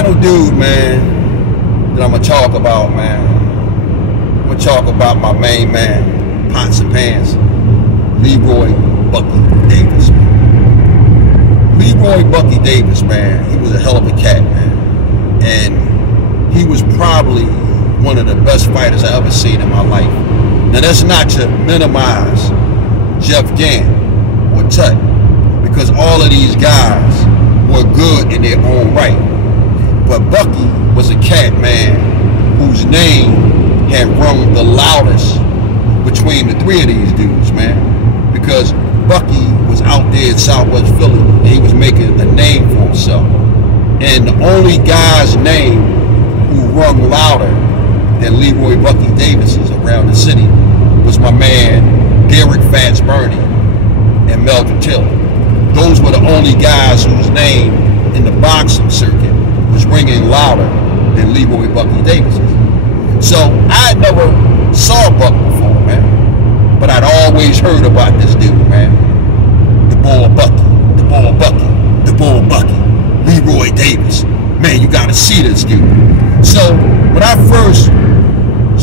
final dude, man, that I'm gonna talk about, man. I'm gonna talk about my main man, Pots and Pans, Leroy Bucky Davis, man. Leroy Bucky Davis, man, he was a hell of a cat, man. And he was probably one of the best fighters I ever seen in my life. Now that's not to minimize Jeff Gann or Tut, because all of these guys were good in their own right. But Bucky was a cat, man, whose name had rung the loudest between the three of these dudes, man. Because Bucky was out there in Southwest Philly and he was making a name for himself. And the only guy's name who rung louder than Leroy Bucky Davis's around the city was my man Derek Fats Burney and Meldrick Till. Those were the only guys whose name in the boxing circuit was ringing louder than Leroy Bucky Davis's. So I never saw Buck before, man, but I'd always heard about this dude, man. The Bull Bucky, the Bull Bucky, the Bull Bucky, Leroy Davis. Man, you gotta see this dude. So when I first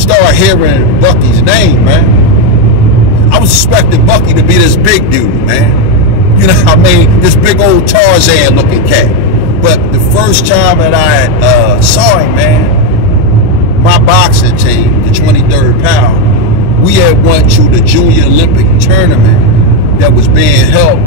started hearing Bucky's name, man, I was expecting Bucky to be this big dude, man. You know what I mean? This big old Tarzan looking cat. But the first time that I saw him, man, my boxing team, the 23rd Pound, we had went to the Junior Olympic tournament that was being held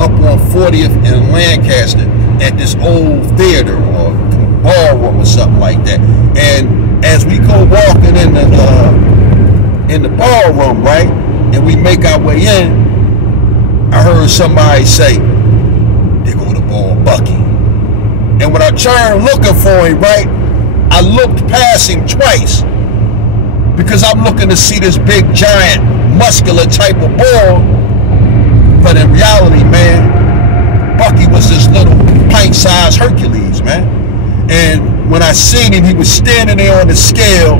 up on 40th and Lancaster at this old theater or ballroom or something like that. And as we go walking in the ballroom, right, and we make our way in, I heard somebody say, "There go the Bull Bucky." And when I turned looking for him, right, I looked past him twice because I'm looking to see this big, giant, muscular type of bull. But in reality, man, Bucky was this little pint-sized Hercules, man. And when I seen him, he was standing there on the scale,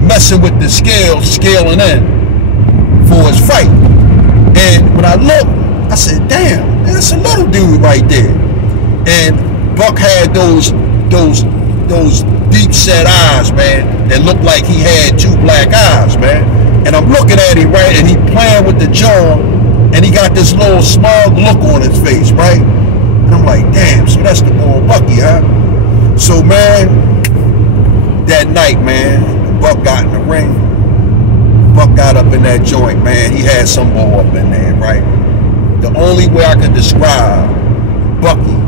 messing with the scale, scaling in for his fight. And when I looked, I said, damn, that's a little dude right there. And Buck had those deep set eyes, man, that looked like he had two black eyes, man. And I'm looking at him, right, and he playing with the jaw, and he got this little smug look on his face, right? And I'm like, damn, so that's the Bull Bucky, huh? So, man, that night, man, Buck got in the ring. Buck got up in that joint, man. He had some bull up in there, right? The only way I could describe Bucky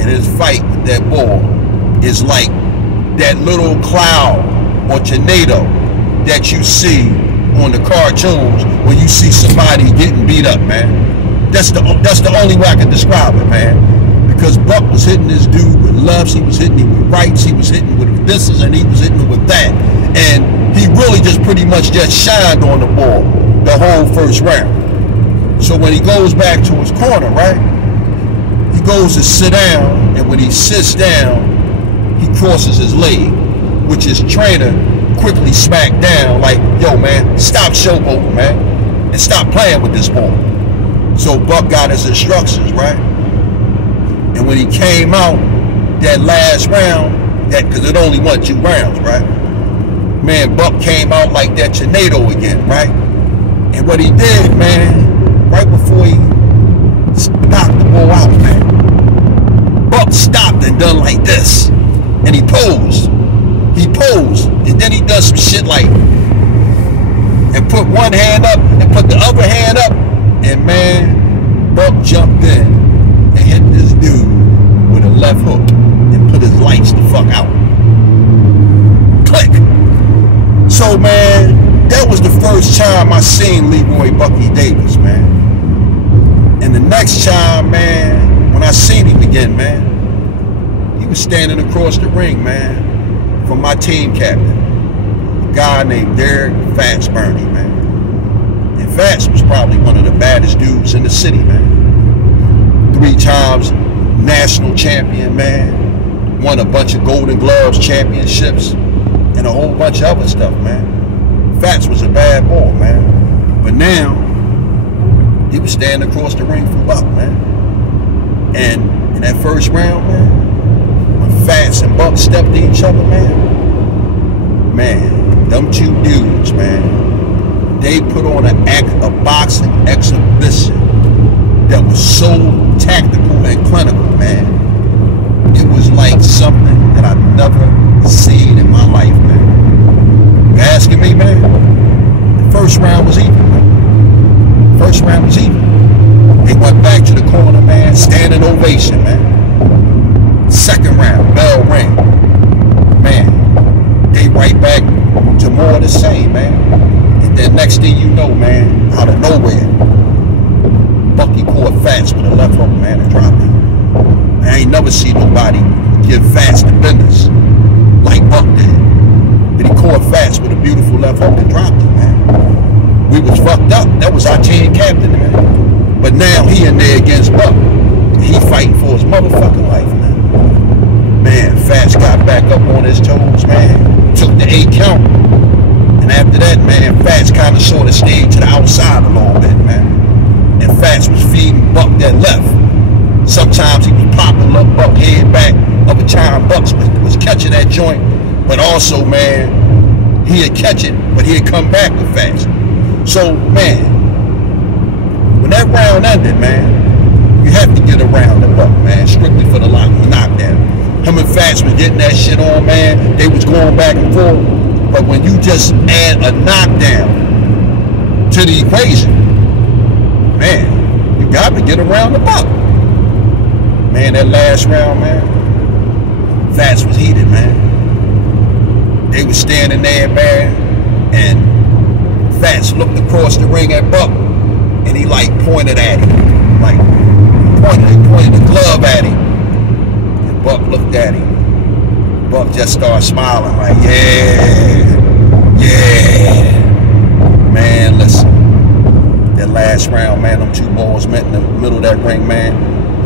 and his fight with that bull is like that little cloud or tornado that you see on the cartoons when you see somebody getting beat up, man. That's the only way I can describe it, man. Because Buck was hitting this dude with lefts, he was hitting him with rights, he was hitting with this, and he was hitting him with that. And he really just pretty much just shined on the bull the whole first round. So when he goes back to his corner, right, he goes to sit down, and when he sits down, he crosses his leg, which his trainer quickly smacked down like, yo, man, stop showboating, man, and stop playing with this ball. So Buck got his instructions, right? And when he came out that last round, because it only won 2 rounds, right? Man, Buck came out like that tornado again, right? And what he did, man, right before he knocked the ball out, man, Buck stopped and done like this. And he posed. And then he does some shit like, and put one hand up and put the other hand up. And man, Buck jumped in and hit this dude with a left hook and put his lights the fuck out. Click. So, man, that was the first time I seen Leroy Bucky Davis, man. And the next time, man, when I seen him again, man, he was standing across the ring, man, from my team captain, a guy named Derek Fats Burney, man. And Fats was probably one of the baddest dudes in the city, man. 3 times national champion, man. Won a bunch of Golden Gloves championships and a whole bunch of other stuff, man. Fats was a bad boy, man. But now, he was standing across the ring from Buck, man. And in that first round, man, when Fats and Buck stepped to each other, man, them two dudes, man, they put on a boxing exhibition that was so tactical and clinical, man. It was like something that I've never seen in my life, man. You asking me, man? The first round was even, man. First round was even. They went back to the corner, man, standing ovation, man. Second round, bell ring. Man, they right back to more of the same, man. And then next thing you know, man, out of nowhere, Bucky caught Fats with a left hook, man, and dropped him. I ain't never seen nobody give Fats the business like Buck did. But he caught Fats with a beautiful left hook and dropped him, man. We was fucked up. That was our team captain, man. But now he in there against Buck. He fighting for his motherfucking life, man. Man, Fats got back up on his toes, man. Took the 8 count. And after that, man, Fats kind of sort of stayed to the outside a little bit, man. And Fats was feeding Buck that left. Sometimes he was popping up Buck head back. Other time Buck was catching that joint. But also, man, he'd catch it, but he'd come back with Fats. So, man, when that round ended, man, you have to get around the Buck, man, strictly for the knockdown. Him and Fats was getting that shit on, man. They was going back and forth. But when you just add a knockdown to the equation, man, you got to get around the Buck. Man, that last round, man, Fats was heated, man. They was standing there, man, and Fats looked across the ring at Buck, and he like pointed at him, like pointed the glove at him. And Buck looked at him. Buck just started smiling, like, yeah. Man, listen, that last round, man, them two boys met in the middle of that ring, man,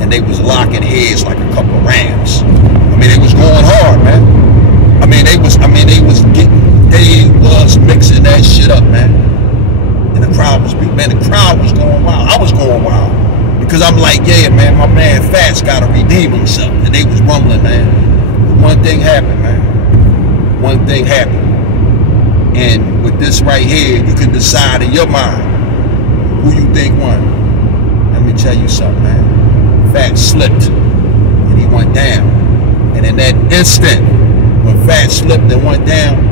and they was locking heads like a couple of rams. I mean, they was going hard, man. They was mixing that shit up, man. And the crowd was going wild. I was going wild. Because I'm like, yeah, man, my man Fats gotta redeem himself. And they was rumbling, man. But one thing happened, man. One thing happened. And with this right here, you can decide in your mind who you think won. Let me tell you something, man. Fats slipped and he went down. And in that instant, when Fats slipped and went down,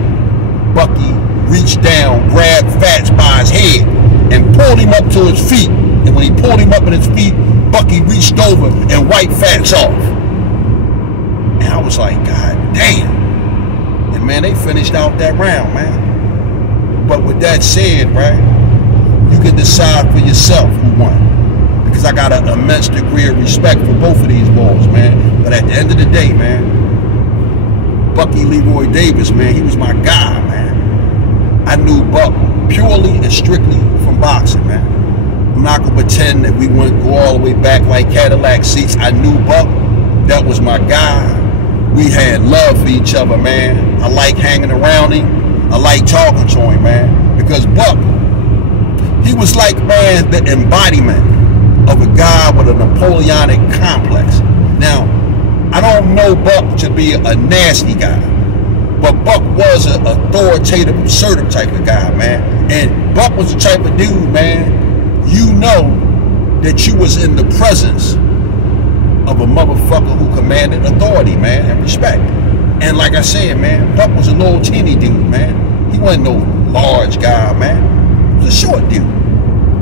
Bucky reached down, grabbed Fats by his head, and pulled him up to his feet. And when he pulled him up on his feet, Bucky reached over and wiped Fats off. And I was like, God damn. And man, they finished out that round, man. But with that said, right, you can decide for yourself who won. Because I got an immense degree of respect for both of these boys, man. But at the end of the day, man, Bucky Leroy Davis, man, he was my guy, man. I knew Buck purely and strictly from boxing, man. I'm not gonna pretend that we wouldn't go all the way back like Cadillac seats. I knew Buck, that was my guy. We had love for each other, man. I like hanging around him. I like talking to him, man. Because Buck, he was like, man, the embodiment of a guy with a Napoleonic complex. Now, I don't know Buck to be a nasty guy, but Buck was an authoritative, assertive type of guy, man. And Buck was the type of dude, man, you know that you was in the presence of a motherfucker who commanded authority, man, and respect. And like I said, man, Buck was a little teeny dude, man. He wasn't no large guy, man. He was a short dude.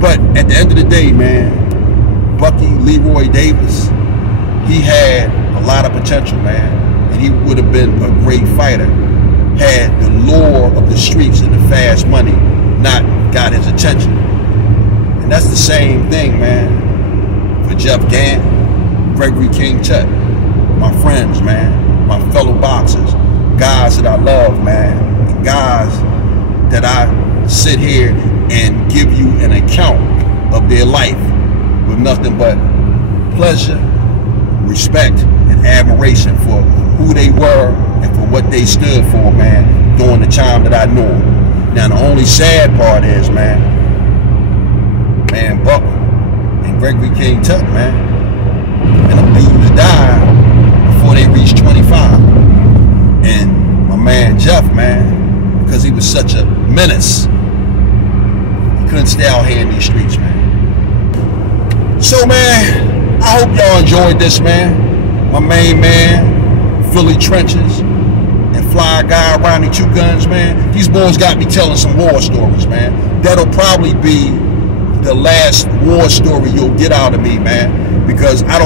But at the end of the day, man, Bucky Leroy Davis, he had a lot of potential, man, and he would have been a great fighter had the lure of the streets and the fast money not got his attention. And that's the same thing, man, for Jeff Gant, Gregory King Tut, my friends, man, my fellow boxers, guys that I love, man, and guys that I sit here and give you an account of their life with nothing but pleasure, respect, and admiration for who they were and for what they stood for, man, during the time that I knew them. Now, the only sad part is, man, Buck and Gregory King Tut, man, and them dudes died before before they reached 25. And my man Jeff, man, because he was such a menace, he couldn't stay out here in these streets, man. So, man, I hope y'all enjoyed this, man. My main man, Philly Trenches, and Fly Guy, Ronnie Two Guns, man. These boys got me telling some war stories, man. That'll probably be the last war story you'll get out of me, man, because I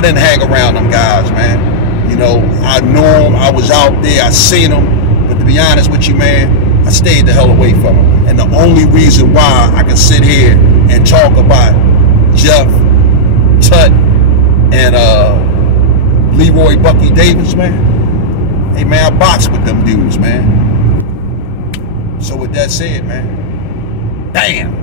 didn't hang around them guys, man. You know, I know them, I was out there, I seen them, but to be honest with you, man, I stayed the hell away from them. And the only reason why I can sit here and talk about Jeff, Tut, and Leroy Bucky Davis, man, hey, man, I boxed with them dudes, man. So with that said, man, damn.